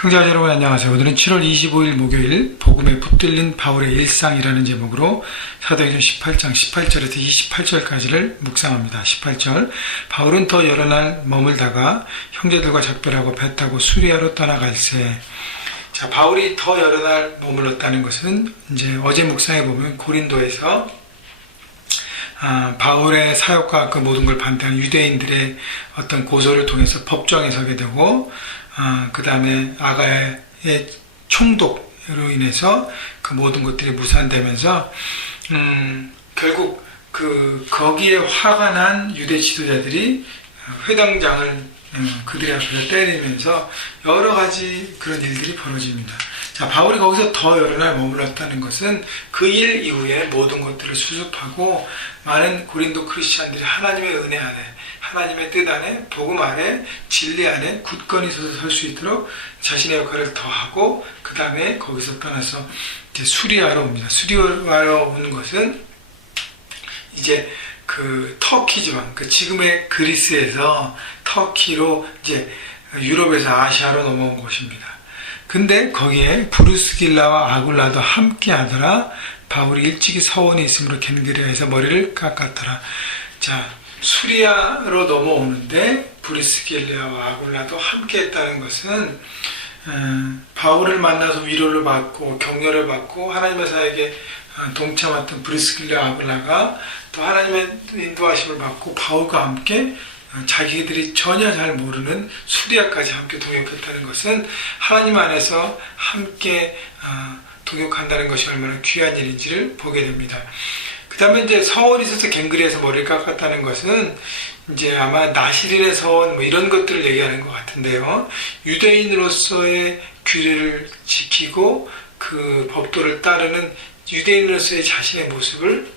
형제자 여러분 안녕하세요. 오늘은 7월 25일 목요일 복음에 붙들린 바울의 일상이라는 제목으로 사도행전 18장 18절에서 28절까지를 묵상합니다. 18절 바울은 더 여러 날 머물다가 형제들과 작별하고 배 타고 수리아로 떠나갈새. 자, 바울이 더 여러 날 머물렀다는 것은 이제 어제 묵상해 보면 고린도에서 바울의 사역과 그 모든 걸 반대하는 유대인들의 어떤 고소를 통해서 법정에 서게 되고 그 다음에 아가의 총독으로 인해서 그 모든 것들이 무산되면서 결국 거기에 화가 난 유대 지도자들이 회당장을 그들의 앞에서 때리면서 여러 가지 그런 일들이 벌어집니다. 자, 바울이 거기서 더 여러 날 머물렀다는 것은 그 일 이후에 모든 것들을 수습하고 많은 고린도 크리스찬들이 하나님의 은혜 안에, 하나님의 뜻 안에, 복음 안에, 진리 안에 굳건히 서서 설 수 있도록 자신의 역할을 더하고 그 다음에 거기서 떠나서 이제 수리아로 옵니다. 수리아로 오는 것은 이제 그 터키 지방, 그 지금의 그리스에서 터키로 이제 유럽에서 아시아로 넘어온 곳입니다. 근데 거기에 브루스길라와 아굴라도 함께 하더라. 바울이 일찍이 서원에 있으므로 겐그레아에서 머리를 깎았더라. 자, 수리아로 넘어오는데 브루스길라와 아굴라도 함께 했다는 것은 바울을 만나서 위로를 받고 격려를 받고 하나님의 사역에 동참했던 브루스길라 아굴라가 또 하나님의 인도하심을 받고 바울과 함께 자기들이 전혀 잘 모르는 수리아까지 함께 동역했다는 것은 하나님 안에서 함께 동역한다는 것이 얼마나 귀한 일인지를 보게 됩니다. 그 다음에 이제 서원이 있어서 갱그리에서 머리를 깎았다는 것은 이제 아마 나시린의 서원 뭐 이런 것들을 얘기하는 것 같은데요. 유대인으로서의 규례를 지키고 그 법도를 따르는 유대인으로서의 자신의 모습을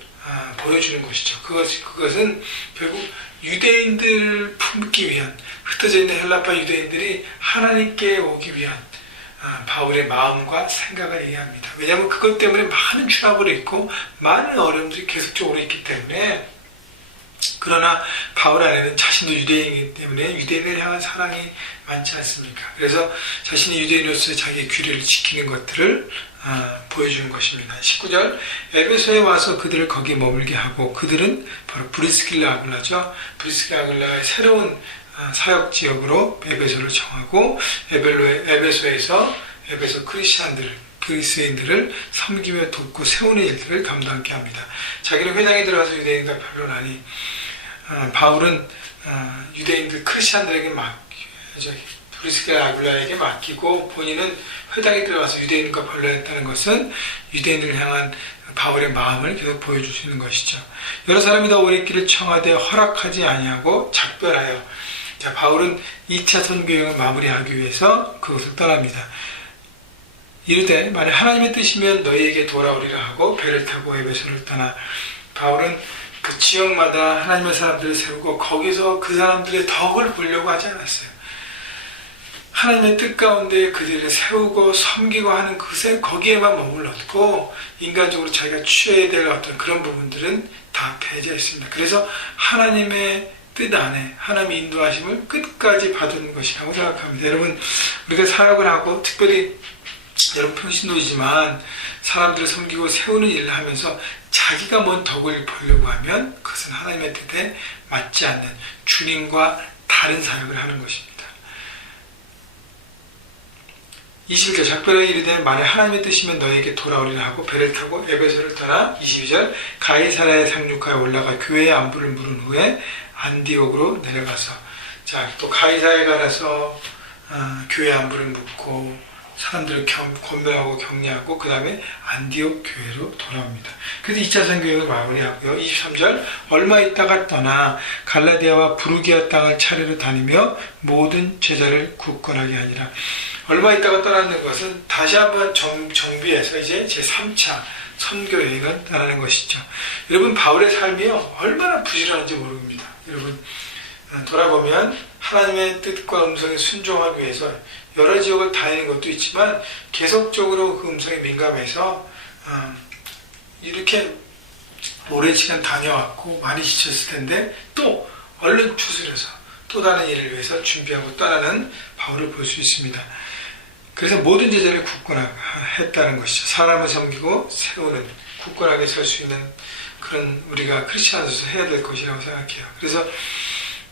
보여주는 것이죠. 그것은 결국 유대인들을 품기 위한, 흩어져 있는 헬라파 유대인들이 하나님께 오기 위한 바울의 마음과 생각을 이해합니다. 왜냐하면 그것 때문에 많은 추락을 있고 많은 어려움들이 계속적으로 있기 때문에. 그러나 바울 안에는 자신도 유대인이기 때문에 유대인을 향한 사랑이 많지 않습니까? 그래서 자신이 유대인으로서 자기의 규례를 지키는 것들을 보여주는 것입니다. 19절 에베소에 와서 그들을 거기 머물게 하고, 그들은 바로 브리스길라 아굴라죠. 브리스길라 아굴라의 새로운 사역 지역으로 에베소를 정하고 에베소에서 에베소 그리스인들을 섬기며 돕고 세우는 일들을 감당하게 합니다. 자기는 회당에 들어가서 유대인과 변론하니 바울은 유대인들 크리스찬들에게 브리스길라 아굴라에게 맡기고 본인은 회당에 들어가서 유대인과 변론했다는 것은 유대인을 향한 바울의 마음을 계속 보여줄 수 있는 것이죠. 여러 사람이 더 오래 있기를 청하되 허락하지 아니하고 작별하여. 자, 바울은 2차 선교여행을 마무리하기 위해서 그곳을 떠납니다. 이르되 만약 하나님의 뜻이면 너희에게 돌아오리라 하고 배를 타고 에베소를 떠나 바울은 그 지역마다 하나님의 사람들을 세우고 거기서 그 사람들의 덕을 보려고 하지 않았어요. 하나님의 뜻 가운데 그들을 세우고 섬기고 하는 거기에만 머물렀고 인간적으로 자기가 취해야 될 어떤 그런 부분들은 다 배제했습니다. 그래서 하나님의 뜻 안에 하나님의 인도하심을 끝까지 받은 것이라고 생각합니다. 여러분, 우리가 사역을 하고 특별히 여러분 평신도이지만 사람들을 섬기고 세우는 일을 하면서 자기가 뭔 덕을 보려고 하면 그것은 하나님의 뜻에 맞지 않는 주님과 다른 사역을 하는 것입니다. 21절 작별하여 이르되 만약 하나님의 뜻이면 너에게 돌아오리라 하고 배를 타고 에베소를 떠나 22절 가이사랴에 상륙하여 올라가 교회의 안부를 물은 후에 안디옥으로 내려가서, 자, 또 가이사랴에 가서 교회 안부를 묻고 사람들을 권면하고 격려하고 그 다음에 안디옥 교회로 돌아옵니다. 그래서 2차 선교여행을 마무리하고요. 23절 얼마 있다가 떠나 갈라디아와 부르기아 땅을 차례로 다니며 모든 제자를 굳건하게 하니라. 얼마 있다가 떠나는 것은 다시 한번 정비해서 이제 제3차 선교여행을 떠나는 것이죠. 여러분, 바울의 삶이요 얼마나 부지런한지 모릅니다. 여러분, 돌아보면 하나님의 뜻과 음성에 순종하기 위해서 여러 지역을 다니는 것도 있지만 계속적으로 그 음성에 민감해서 이렇게 오랜 시간 다녀왔고 많이 지쳤을 텐데 또 얼른 추스려서 또 다른 일을 위해서 준비하고 떠나는 바울을 볼 수 있습니다. 그래서 모든 제자를 굳건했다는 것이죠. 사람을 섬기고 세우는, 굳건하게 설 수 있는 그런 우리가 크리스찬으로서 해야 될 것이라고 생각해요. 그래서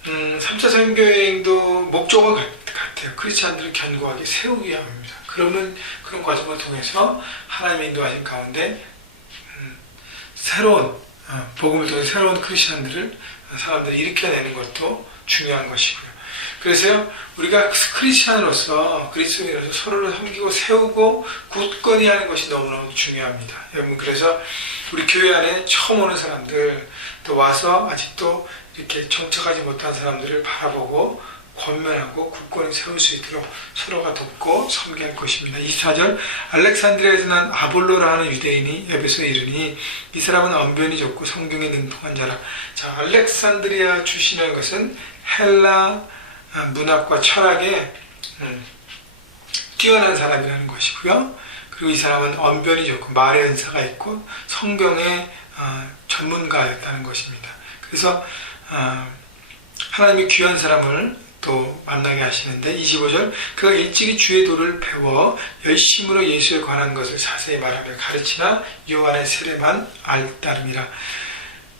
3차 선교여행도 목적은 같아요. 크리스찬들을 견고하게 세우기 위함입니다. 그러면 그런 과정을 통해서 하나님의 인도하신 가운데 새로운 복음을 통해 새로운 크리스찬들을 사람들이 일으켜내는 것도 중요한 것이고요. 그래서 우리가 크리스찬으로서 그리스도인으로서 서로를 섬기고 세우고 굳건히 하는 것이 너무너무 중요합니다. 여러분, 그래서 우리 교회 안에 처음 오는 사람들, 또 와서 아직도 이렇게 정착하지 못한 사람들을 바라보고 권면하고 굳건히 세울 수 있도록 서로가 돕고 섬기할 것입니다. 24절, 알렉산드리아에서 난 아볼로라 하는 유대인이 에베소에 이르니 이 사람은 언변이 좋고 성경에 능통한 자라. 자, 알렉산드리아 출신이라는 것은 헬라 문학과 철학에 뛰어난 사람이라는 것이고요. 그리고 이 사람은 언변이 좋고 말의 은사가 있고 성경의 전문가였다는 것입니다. 그래서 하나님이 귀한 사람을 또 만나게 하시는데 25절, 그가 일찍이 주의 도를 배워 열심으로 예수에 관한 것을 자세히 말하며 가르치나 요한의 세례만 알따름이라.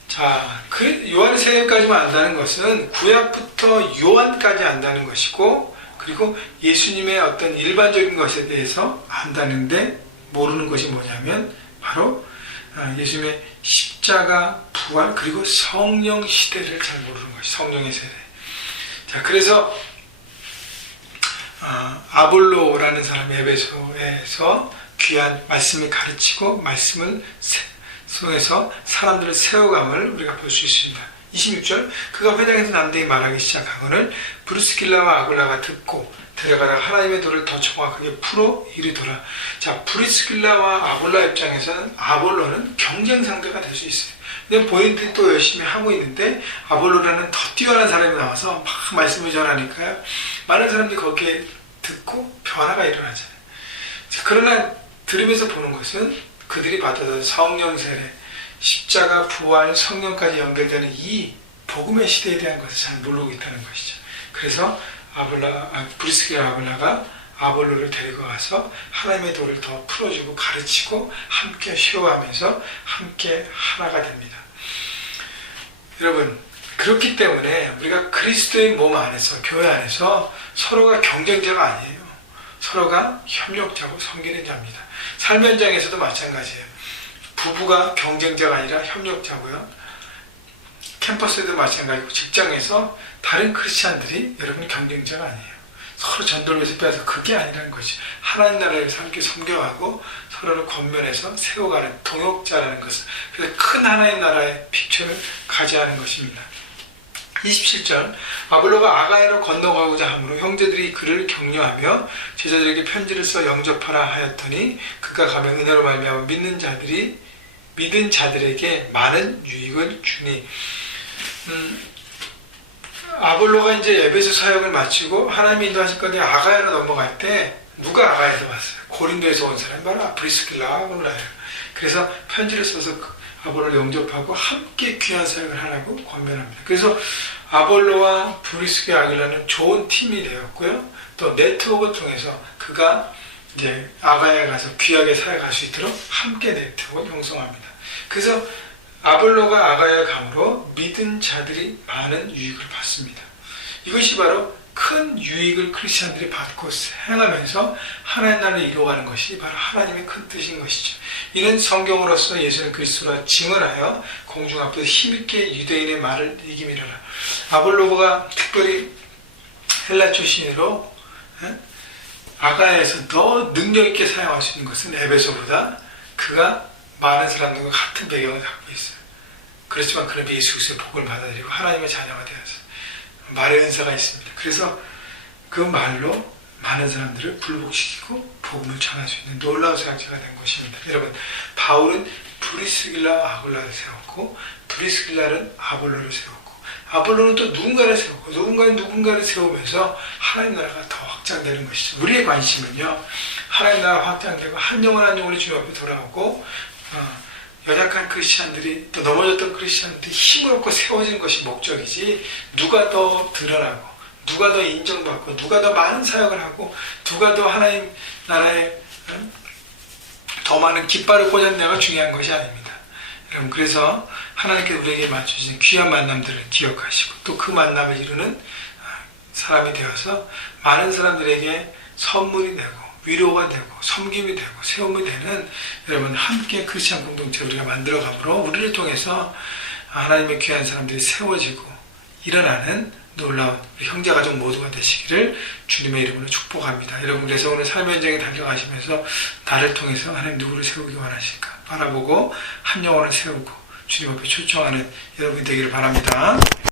자, 요한의 세례까지만 안다는 것은 구약부터 요한까지 안다는 것이고, 그리고 예수님의 어떤 일반적인 것에 대해서 안다는데 모르는 것이 뭐냐면 바로 예수님의 십자가, 부활, 그리고 성령 시대를 잘 모르는 것이 성령의 세대. 자, 그래서 아볼로라는 사람이 에베소에서 귀한 말씀을 가르치고 말씀을 통해서 사람들을 세워감을 우리가 볼 수 있습니다. 26절, 그가 회당에서 남대히 말하기 시작하거늘 브리스길라와 아굴라가 듣고 데려가다가 하나님의 도를 더 정확하게 풀어 이르더라. 자, 브리스길라와 아굴라 입장에서는 아볼로는 경쟁 상대가 될 수 있어요. 근데 본인들이 또 열심히 하고 있는데 아볼로라는 더 뛰어난 사람이 나와서 막 말씀을 전하니까요, 많은 사람들이 거기에 듣고 변화가 일어나잖아요. 자, 그러나 들으면서 보는 것은 그들이 받았던 성령 세례, 십자가, 부활, 성령까지 연결되는 이 복음의 시대에 대한 것을 잘 모르고 있다는 것이죠. 그래서 브리스길라 아굴라가 아볼로를 데리고 가서 하나님의 도를 더 풀어주고 가르치고 함께 쉐어하면서 함께 하나가 됩니다. 여러분, 그렇기 때문에 우리가 그리스도의 몸 안에서, 교회 안에서 서로가 경쟁자가 아니에요. 서로가 협력자고 섬기는 자입니다. 삶 현장에서도 마찬가지예요. 부부가 경쟁자가 아니라 협력자고요. 캠퍼스에도 마찬가지고 직장에서 다른 크리스찬들이 여러분 경쟁자가 아니에요. 서로 전돌면서 빼서 그게 아니라는 것이 하나님 나라에서 함께 섬겨가고 서로를 권면해서 세워가는 동역자라는 것은, 그래서 큰 하나님 나라의 픽처를 가져야하는 것입니다. 27절, 아볼로가 아가야로 건너가고자 하므로 형제들이 그를 격려하며 제자들에게 편지를 써 영접하라 하였더니 그가 가면 은혜로 말미암아 믿은 자들에게 많은 유익을 주니. 아볼로가 이제 에베소 사역을 마치고 하나님이 인도하실 건데 아가야로 넘어갈 때 누가 아가야에서 왔어요? 고린도에서 온 사람이 바로 브리스길라 아굴라예요. 그래서 편지를 써서 아볼로를 영접하고 함께 귀한 사역을 하라고 권면합니다. 그래서 아볼로와 브리스길라 아굴라는 좋은 팀이 되었고요. 또 네트워크를 통해서 그가 이제 아가야에 가서 귀하게 사역할 수 있도록 함께 네트워크를 형성합니다. 그래서 아볼로가 아가야에 감으로 믿은 자들이 많은 유익을 받습니다. 이것이 바로 큰 유익을 크리스찬들이 받고 행하면서 하나님 나라를 이루어가는 것이 바로 하나님의 큰 뜻인 것이죠. 이는 성경으로서 예수는 그리스도라 증언하여 공중 앞에서 힘있게 유대인의 말을 이기미려라. 아볼로가 특별히 헬라 출신으로 아가야에서 더 능력있게 사용할 수 있는 것은 에베소보다 그가 많은 사람들과 같은 배경을 갖고 있어요. 그렇지만 그는 예수 그리스도의 복을 받아들이고 하나님의 자녀가 되어서 말의 은사가 있습니다. 그래서 그 말로 많은 사람들을 불복시키고 복음을 전할 수 있는 놀라운 사역자가 된 것입니다. 여러분, 바울은 브리스길라 아굴라를 세웠고 브리스길라는 아볼로를 세웠고 아볼로는 또 누군가를 세웠고 누군가는 누군가를 세우면서 하나님 나라가 더 확장되는 것이죠. 우리의 관심은요, 하나님 나라가 확장되고 한 영혼 한 영혼이 주님 앞에 돌아오고 연약한 크리스찬들이, 또 넘어졌던 크리스찬들이 힘을 얻고 세워지는 것이 목적이지, 누가 더 드러나고 누가 더 인정받고 누가 더 많은 사역을 하고 누가 더 하나님 나라에 더 많은 깃발을 꽂았냐가 중요한 것이 아닙니다. 여러분, 그래서 하나님께서 우리에게 맞추신 귀한 만남들을 기억하시고 또 그 만남을 이루는 사람이 되어서 많은 사람들에게 선물이 되고 위로가 되고 섬김이 되고 세움이 되는 여러분 함께 크리스찬 공동체 우리가 만들어가므로 우리를 통해서 하나님의 귀한 사람들이 세워지고 일어나는 놀라운 우리 형제가족 모두가 되시기를 주님의 이름으로 축복합니다. 여러분, 그래서 오늘 삶의 현장에 달려가시면서 나를 통해서 하나님 누구를 세우기 원하실까 바라보고 한 영혼을 세우고 주님 앞에 초청하는 여러분이 되기를 바랍니다.